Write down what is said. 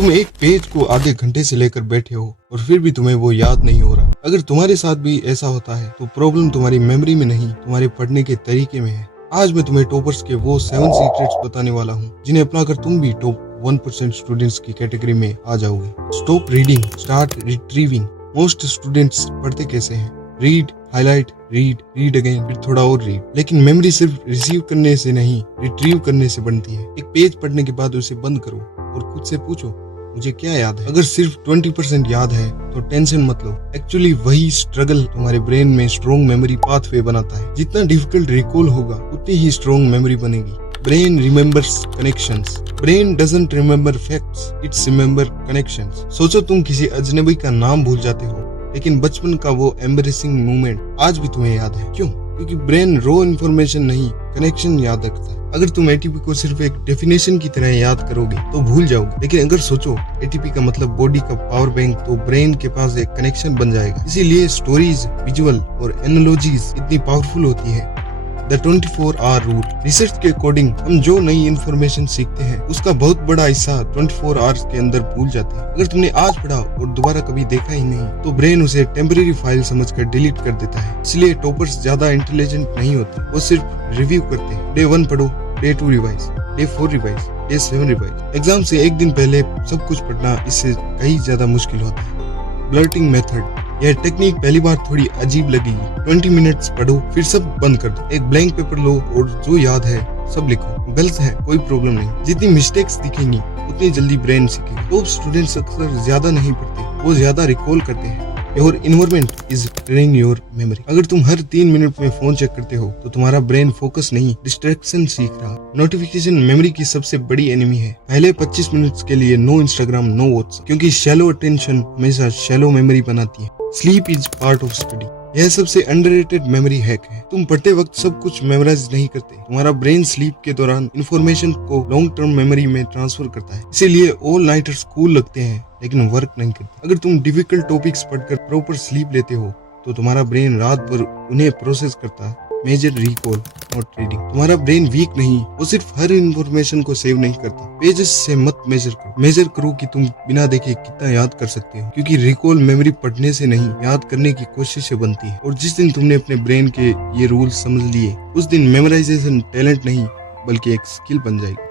तुम एक पेज को आधे घंटे से लेकर बैठे हो और फिर भी तुम्हें वो याद नहीं हो रहा। अगर तुम्हारे साथ भी ऐसा होता है तो प्रॉब्लम तुम्हारी मेमोरी में नहीं, तुम्हारे पढ़ने के तरीके में है। आज मैं तुम्हें टॉपर्स के वो 7 सीक्रेट्स बताने वाला हूँ जिन्हें अपनाकर तुम भी टॉप 1% स्टूडेंट्स की कैटेगरी में आ जाओगे। Stop reading, start retrieving. Most students पढ़ते कैसे हैं? रीड, हाईलाइट, रीड अगेन, फिर थोड़ा और रीड। लेकिन मेमोरी सिर्फ रिसीव करने से नहीं, रिट्रीव करने से बनती है। एक पेज पढ़ने के बाद उसे बंद करो और खुद से पूछो, मुझे क्या याद है? अगर सिर्फ 20% याद है तो टेंशन मत लो। एक्चुअली वही स्ट्रगल तुम्हारे ब्रेन में स्ट्रॉन्ग मेमोरी पाथवे बनाता है। जितना डिफिकल्ट रिकॉल होगा उतनी ही स्ट्रॉन्ग मेमोरी बनेगी। Brain remembers connections. Brain doesn't remember facts, it's remember connections. सोचो तुम किसी अजनबी का नाम भूल जाते हो लेकिन बचपन का वो एम्बैरेसिंग मोमेंट आज भी तुम्हें याद है। क्यों? क्योंकि ब्रेन रो इन्फॉर्मेशन नहीं, कनेक्शन याद रखता है। अगर तुम एटीपी को सिर्फ एक डेफिनेशन की तरह याद करोगे तो भूल जाओगे, लेकिन अगर सोचो एटीपी का मतलब बॉडी का पावर बैंक, तो ब्रेन के पास एक कनेक्शन बन जाएगा। इसीलिए स्टोरीज, विजुअल और एनालॉजीज इतनी पावरफुल होती है। The 24 hour rule. रिसर्च के अकॉर्डिंग हम जो नई इन्फॉर्मेशन सीखते हैं उसका बहुत बड़ा हिस्सा 24 आवर्स के अंदर भूल जाते हैं। अगर तुमने आज पढ़ा और दोबारा कभी देखा ही नहीं तो ब्रेन उसे टेम्परेरी फाइल समझकर डिलीट कर देता है। इसलिए टॉपर्स ज्यादा इंटेलिजेंट नहीं होते, वो सिर्फ रिव्यू करते हैं। डे 1 पढ़ो, day 2 revise, day 4 revise, day 7 revise. Exam से एक दिन पहले सब कुछ पढ़ना इससे कहीं ज्यादा मुश्किल होता है। ब्लर्टिंग मेथड। यह टेक्निक पहली बार थोड़ी अजीब लगेगी। 20 मिनट्स पढ़ो, फिर सब बंद कर दो। एक ब्लैंक पेपर लो और जो याद है सब लिखो। गलत है कोई प्रॉब्लम नहीं, जितनी मिस्टेक्स दिखेंगी उतनी जल्दी ब्रेन सीखेगा। टॉप स्टूडेंट्स अक्सर ज्यादा नहीं पढ़ते, वो ज्यादा रिकॉल करते हैं। Your environment is training your memory. अगर तुम हर 3 मिनट में फोन चेक करते हो तो तुम्हारा ब्रेन फोकस नहीं, डिस्ट्रैक्शन सीख रहा। नोटिफिकेशन मेमोरी की सबसे बड़ी एनिमी है। पहले 25 मिनट्स के लिए नो इंस्टाग्राम, नो व्हाट्सएप, क्योंकि शैलो अटेंशन हमेशा शैलो मेमोरी बनाती है। Sleep is part of study. यह सबसे अंडररेटेड मेमोरी हैक है। तुम पढ़ते वक्त सब कुछ मेमोराइज नहीं करते, तुम्हारा ब्रेन स्लीप के दौरान इंफॉर्मेशन को लॉन्ग टर्म मेमोरी में ट्रांसफर करता है। इसीलिए ऑल नाइटर्स कूल लगते हैं लेकिन वर्क नहीं करते। अगर तुम डिफिकल्ट टॉपिक्स पढ़कर प्रॉपर स्लीप लेते हो तो तुम्हारा ब्रेन रात भर उन्हें प्रोसेस करता है। Major recall not reading. तुम्हारा ब्रेन वीक नहीं, वो सिर्फ हर इंफॉर्मेशन को सेव नहीं करता। पेजेस से मत मेजर करो, मेजर करो कि तुम बिना देखे कितना याद कर सकते हो, क्योंकि रिकॉल मेमोरी पढ़ने से नहीं, याद करने की कोशिश से बनती है। और जिस दिन तुमने अपने ब्रेन के ये रूल समझ लिए उस दिन मेमोराइजेशन टैलेंट नहीं बल्कि एक स्किल बन जाएगी।